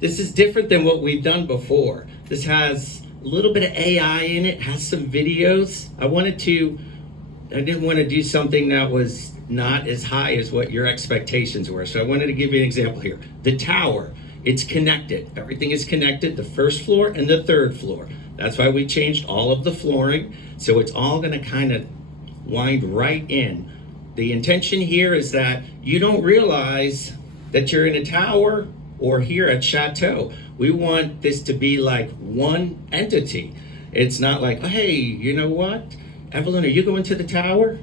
This is different than what we've done before. This has a little bit of AI in it, has some videos. I didn't want to do something that was not as high as what your expectations were. So I wanted to give you an example here. The tower, it's connected. Everything is connected, the first floor and the third floor. That's why we changed all of the flooring. So it's all gonna kind of wind right in. The intention here is that you don't realize that you're in a tower or here at Chateau. We want this to be like one entity. It's not like, oh, hey, you know what? Evelyn, are you going to the tower?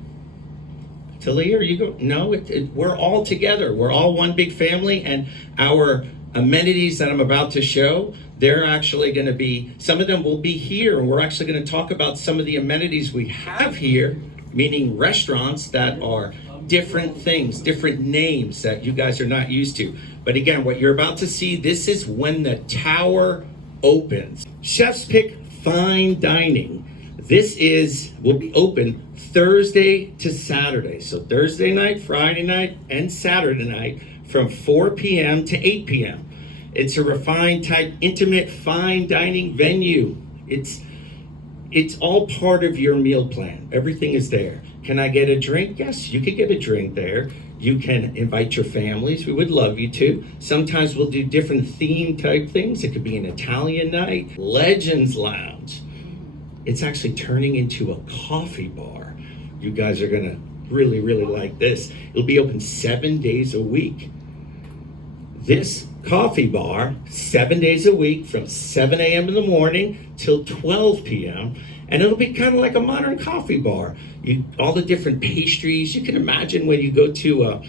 Talia, are you going? No, we're all together. We're all one big family, and our amenities that I'm about to show, they're actually going to be, some of them will be here, and we're actually going to talk about some of the amenities we have here, meaning restaurants that are different things, different names that you guys are not used to. But again, what you're about to see, this is when the tower opens. Chef's Pick Fine Dining. This will be open Thursday to Saturday. So Thursday night, Friday night, and Saturday night from 4 p.m. to 8 p.m. It's a refined type, intimate, fine dining venue. It's all part of your meal plan. Everything is there. Can I get a drink? Yes, you could get a drink there. You can invite your families. We would love you to. Sometimes we'll do different theme type things. It could be an Italian night, Legends Lounge. It's actually turning into a coffee bar. You guys are gonna really, really like this. It'll be open 7 days a week. This coffee bar, 7 days a week from 7 a.m. in the morning till 12 p.m. And it'll be kind of like a modern coffee bar. All the different pastries. You can imagine when you go to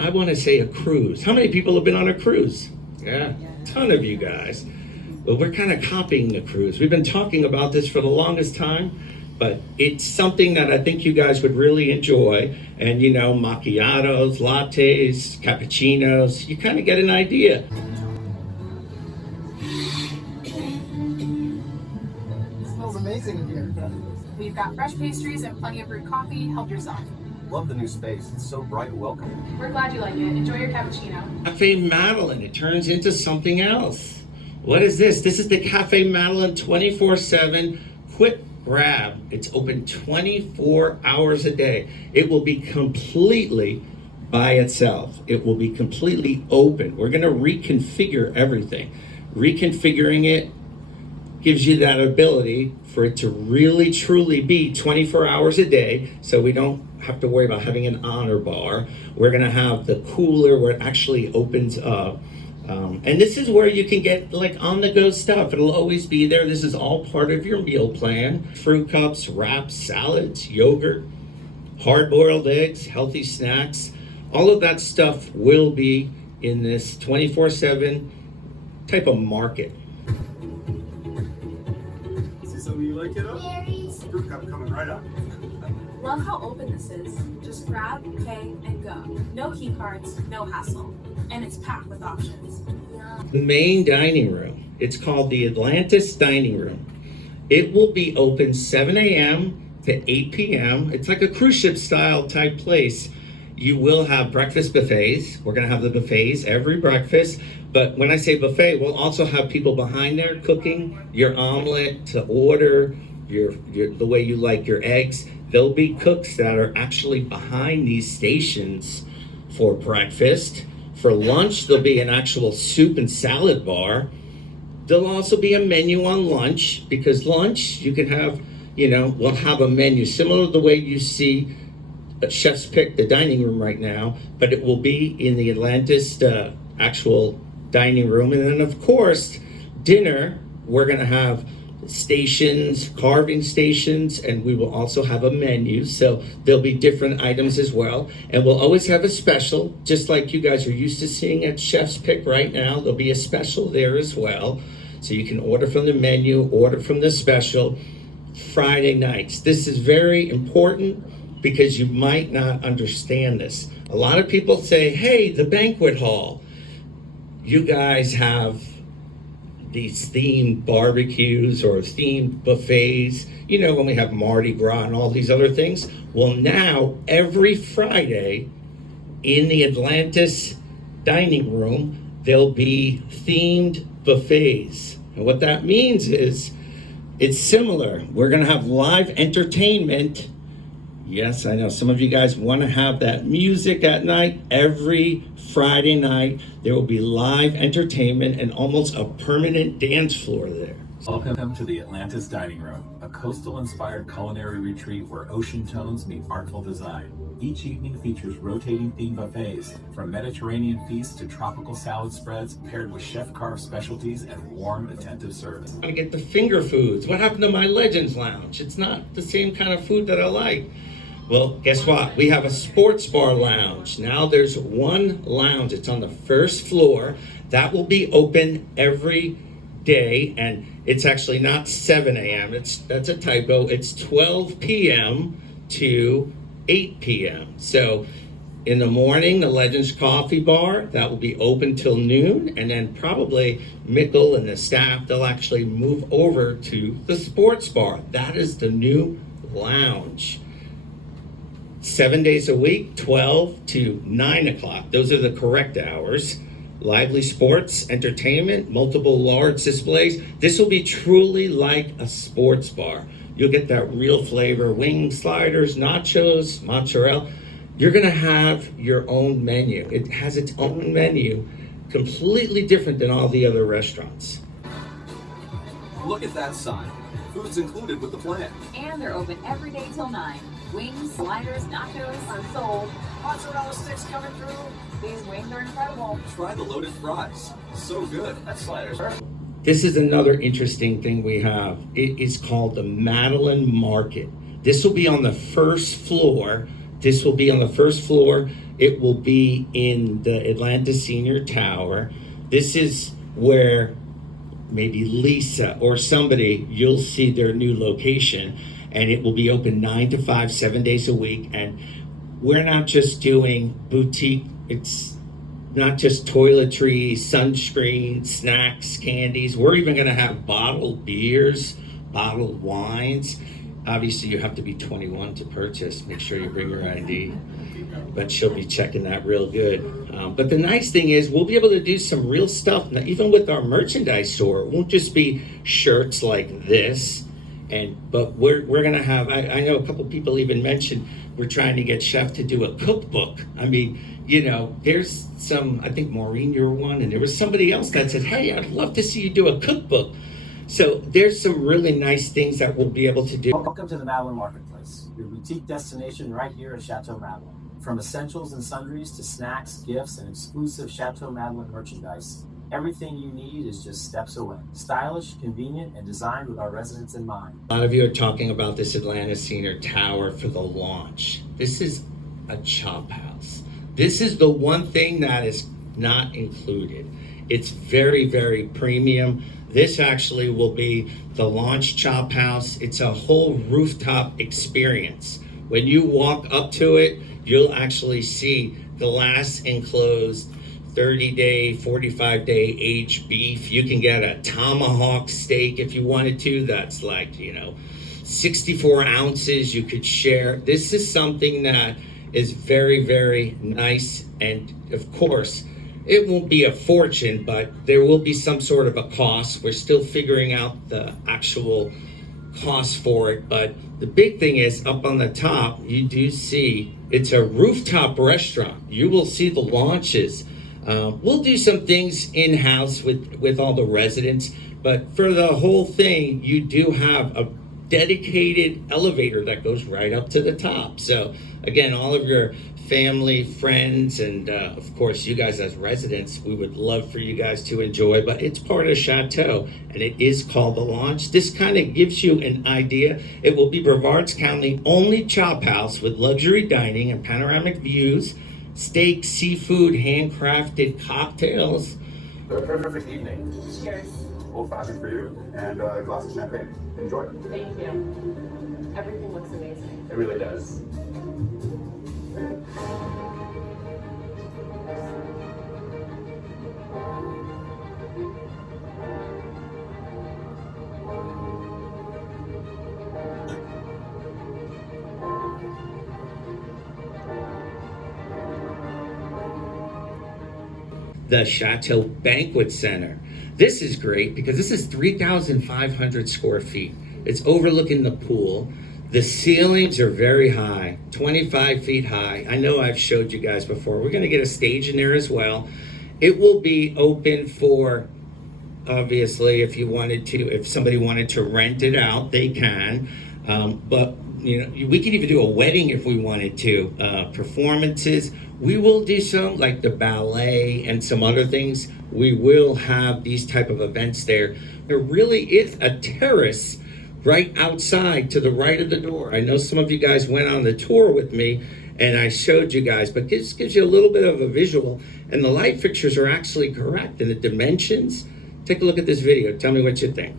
I want to say a cruise. How many people have been on a cruise? Yeah, a ton of you guys. Well, we're kind of copying the cruise. We've been talking about this for the longest time, but it's something that I think you guys would really enjoy. And you know, macchiatos, lattes, cappuccinos, you kind of get an idea. It smells amazing in here. We've got fresh pastries and plenty of brewed coffee. Help yourself. Love the new space. It's so bright and welcoming. We're glad you like it. Enjoy your cappuccino. Cafe Madeleine, it turns into something else. What is this? This is the Cafe Madeleine 24/7 quick grab. It's open 24 hours a day. It will be completely by itself. It will be completely open. We're gonna reconfigure everything. Reconfiguring it gives you that ability for it to really truly be 24 hours a day, so we don't have to worry about having an honor bar. We're gonna have the cooler where it actually opens up. And this is where you can get like on-the-go stuff. It'll always be there. This is all part of your meal plan. Fruit cups, wraps, salads, yogurt, hard-boiled eggs, healthy snacks. All of that stuff will be in this 24/7 type of market. See something you like, kiddo? Fruit cup coming right up. Love how open this is. Just grab, pay, and go. No key cards, no hassle. And it's packed with options. The main dining room, it's called the Atlantis Dining Room. It will be open 7 a.m. to 8 p.m. It's like a cruise ship style type place. You will have breakfast buffets. We're gonna have the buffets every breakfast. But when I say buffet, we'll also have people behind there cooking your omelet to order, the way you like your eggs. There'll be cooks that are actually behind these stations for breakfast. For lunch, there'll be an actual soup and salad bar. There'll also be a menu on lunch, because lunch, you can have, we'll have a menu similar to the way you see Chef's Pick the dining room right now, but it will be in the Atlantis actual dining room. And then of course, dinner, we're gonna have stations, carving stations, and we will also have a menu. So there'll be different items as well. And we'll always have a special, just like you guys are used to seeing at Chef's Pick right now. There'll be a special there as well. So you can order from the menu, order from the special. Friday nights. This is very important because you might not understand this. A lot of people say, hey, the banquet hall. You guys have these themed barbecues or themed buffets, when we have Mardi Gras and all these other things. Well, now every Friday in the Atlantis dining room, there'll be themed buffets. And what that means is it's similar. We're going to have live entertainment. Yes, I know some of you guys want to have that music at night. Every Friday night, there will be live entertainment and almost a permanent dance floor there. Welcome to the Atlantis Dining Room, a coastal-inspired culinary retreat where ocean tones meet artful design. Each evening features rotating theme buffets, from Mediterranean feasts to tropical salad spreads paired with chef-carved specialties and warm, attentive service. I want to get the finger foods. What happened to my Legends Lounge? It's not the same kind of food that I like. Well, guess what? We have a sports bar lounge. Now there's one lounge. It's on the first floor. That will be open every day, and it's actually not 7 a.m. That's a typo. It's 12 p.m. to 8 p.m. So in the morning, the Legends Coffee Bar, that will be open till noon, and then probably Mikkel and the staff, they'll actually move over to the sports bar. That is the new lounge. 7 days a week, 12 to 9 o'clock. Those are the correct hours. Lively sports, entertainment, multiple large displays. This will be truly like a sports bar. You'll get that real flavor, wings, sliders, nachos, mozzarella. You're gonna have your own menu. It has its own menu, completely different than all the other restaurants. Look at that sign. Food's included with the plan. And they're open every day till 9. Wings, sliders, nachos are sold. Mozzarella sticks coming through. These wings are incredible. Try the loaded fries. So good. That sliders are. This is another interesting thing we have. It is called the Madeleine Market. This will be on the first floor. It will be in the Atlantis Senior Tower. This is where maybe Lisa or somebody, you'll see their new location, and it will be open 9 to 5, 7 days a week. And we're not just doing boutique, it's not just toiletries, sunscreen, snacks, candies. We're even gonna have bottled beers, bottled wines. Obviously you have to be 21 to purchase. Make sure you bring your ID. But she'll be checking that real good. But the nice thing is we'll be able to do some real stuff. Now, even with our merchandise store, it won't just be shirts like this. But we're gonna have, I know a couple people even mentioned we're trying to get Chef to do a cookbook. I mean, you know, there's some, I think Maureen, you're one, and there was somebody else that said, hey, I'd love to see you do a cookbook. So there's some really nice things that we'll be able to do. Welcome to the Madeleine Marketplace, your boutique destination right here at Chateau Madeleine. From essentials and sundries to snacks, gifts, and exclusive Chateau Madeleine merchandise, everything you need is just steps away. Stylish, convenient, and designed with our residents in mind. A lot of you are talking about this Atlantis Senior Tower for the launch. This is a chop house. This is the one thing that is not included. It's very, very premium. This actually will be the launch chop house. It's a whole rooftop experience. When you walk up to it, you'll actually see glass enclosed 30-day, 45-day aged beef. You can get a tomahawk steak if you wanted to. That's like, 64 ounces you could share. This is something that is very, very nice. And of course, it won't be a fortune, but there will be some sort of a cost. We're still figuring out the actual cost for it. But the big thing is up on the top, you do see it's a rooftop restaurant. You will see the launches. We'll do some things in-house with all the residents, but for the whole thing, you do have a dedicated elevator that goes right up to the top. So again, all of your family, friends, and of course you guys as residents, we would love for you guys to enjoy, but it's part of Chateau and it is called the Launch. This kind of gives you an idea. It will be Brevard's County only chop house with luxury dining and panoramic views, steak, seafood, handcrafted cocktails. A perfect evening. Cheers. Old fashioned for you and a glass of champagne. Enjoy. Thank you. Everything looks amazing. It really does. the Chateau Banquet Center. This is great because this is 3,500 square feet. It's overlooking the pool. The ceilings are very high, 25 feet high. I know I've showed you guys before. We're gonna get a stage in there as well. It will be open for, obviously, if somebody wanted to rent it out, they can. But we could even do a wedding if we wanted to. Performances, we will do some, like the ballet and some other things. We will have these type of events there. There really is a terrace right outside to the right of the door. I know some of you guys went on the tour with me and I showed you guys, but this gives you a little bit of a visual, and the light fixtures are actually correct, and the dimensions. Take a look at this video. Tell me what you think.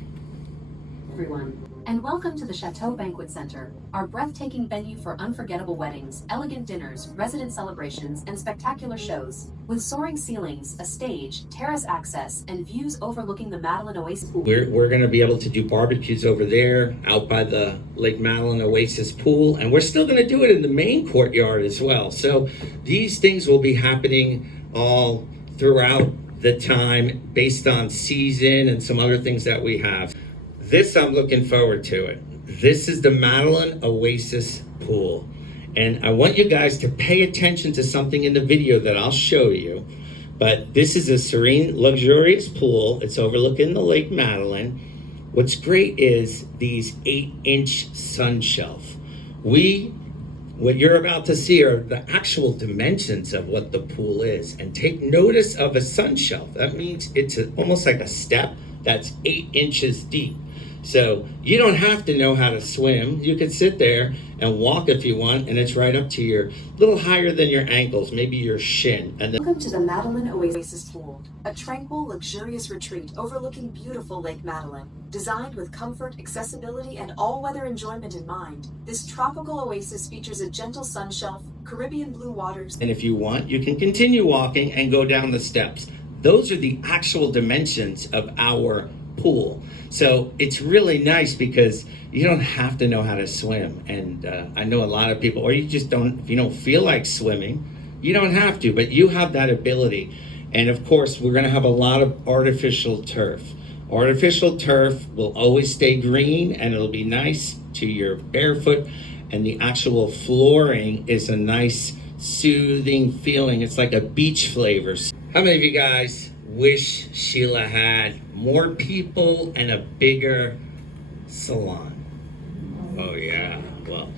Everyone, and welcome to the Chateau Banquet Center, our breathtaking venue for unforgettable weddings, elegant dinners, resident celebrations, and spectacular shows. With soaring ceilings, a stage, terrace access, and views overlooking the Madeleine Oasis pool. We're going to be able to do barbecues over there, out by the Lake Madeleine Oasis pool, and we're still going to do it in the main courtyard as well. So these things will be happening all throughout the time based on season and some other things that we have. This, I'm looking forward to it. This is the Madeleine Oasis pool. And I want you guys to pay attention to something in the video that I'll show you. But this is a serene, luxurious pool. It's overlooking the Lake Madeleine. What's great is these 8-inch sun shelf. What you're about to see are the actual dimensions of what the pool is. And take notice of a sun shelf. That means it's almost like a step that's 8 inches deep. So you don't have to know how to swim. You can sit there and walk if you want, and it's right up to your little higher than your ankles, maybe your shin. And then Welcome to the Madeleine Oasis Pool, a tranquil, luxurious retreat overlooking beautiful Lake Madeleine. Designed with comfort, accessibility, and all-weather enjoyment in mind, this tropical oasis features a gentle sun shelf, Caribbean blue waters. And if you want, you can continue walking and go down the steps. Those are the actual dimensions of our pool. So it's really nice because you don't have to know how to swim. And I know a lot of people, or if you don't feel like swimming, you don't have to, but you have that ability. And of course, we're going to have a lot of artificial turf. Artificial turf will always stay green, and it'll be nice to your barefoot. And the actual flooring is a nice, soothing feeling. It's like a beach flavor. How many of you guys wish Sheila had more people and a bigger salon? Oh yeah, well,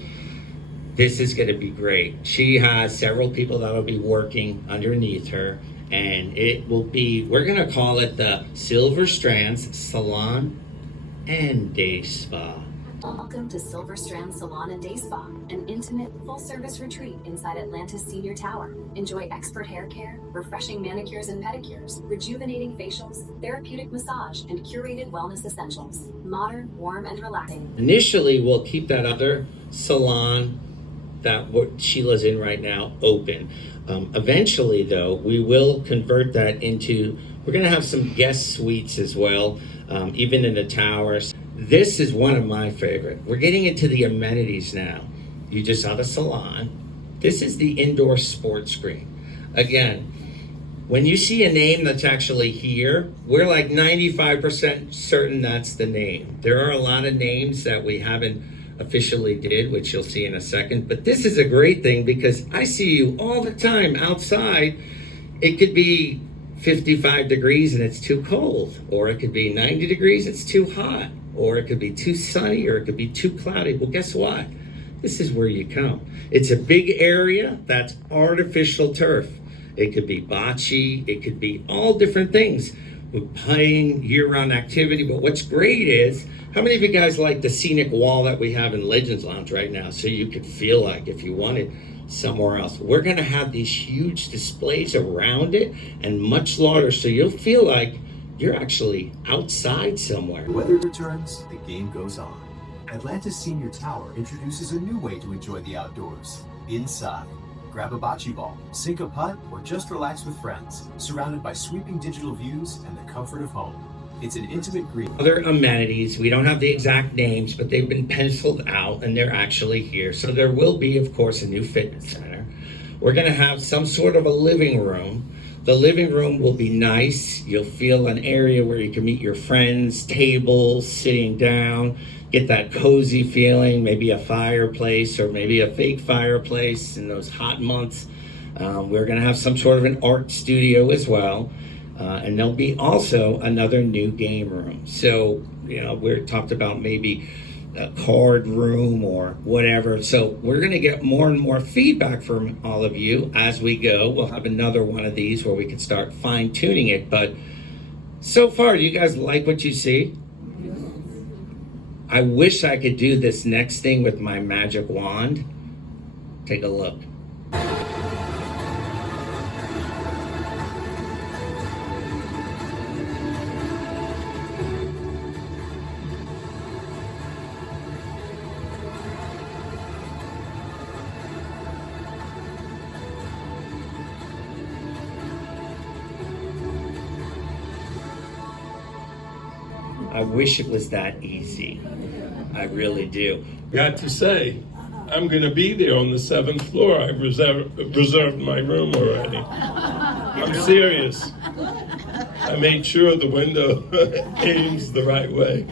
this is going to be great. She has several people that will be working underneath her, and we're going to call it the Silver Strands Salon and Day Spa. Welcome to Silver Strand Salon and Day Spa, an intimate, full-service retreat inside Atlantis Senior Tower. Enjoy expert hair care, refreshing manicures and pedicures, rejuvenating facials, therapeutic massage, and curated wellness essentials. Modern, warm, and relaxing. Initially, we'll keep that other salon that what Sheila's in right now open. Eventually, though, we will convert that into, we're going to have some guest suites as well, even in the towers. This is one of my favorite. We're getting into the amenities now. You just saw the salon. This is the indoor sports screen. Again, when you see a name that's actually here, we're like 95% certain that's the name. There are a lot of names that we haven't officially did, which you'll see in a second. But this is a great thing because I see you all the time outside. It could be 55 degrees and it's too cold, or it could be 90 degrees, it's too hot, or it could be too sunny, or it could be too cloudy. Well, guess what? This is where you come. It's a big area that's artificial turf. It could be bocce, it could be all different things. We're playing year-round activity, but what's great is, how many of you guys like the scenic wall that we have in Legends Lounge right now, so you could feel like if you wanted somewhere else? We're gonna have these huge displays around it and much larger, so you'll feel like you're actually outside somewhere. The weather returns, the game goes on. Atlantis Senior Tower introduces a new way to enjoy the outdoors. Inside, grab a bocce ball, sink a putt, or just relax with friends, surrounded by sweeping digital views and the comfort of home. It's an intimate green. Other amenities, we don't have the exact names, but they've been penciled out and they're actually here. So there will be, of course, a new fitness center. We're gonna have some sort of a living room. The living room will be nice. You'll feel an area where you can meet your friends, tables, sitting down, get that cozy feeling, maybe a fireplace or maybe a fake fireplace in those hot months. We're going to have some sort of an art studio as well. And there'll be also another new game room. So, we're talked about maybe a card room or whatever. So we're going to get more and more feedback from all of you as we go. We'll have another one of these where we can start fine tuning it. But so far, do you guys like what you see? I wish I could do this next thing with my magic wand. Take a look. I wish it was that easy. I really do. Got to say, I'm going to be there on the 7th floor. I've reserved my room already. I'm serious. I made sure the window aims the right way.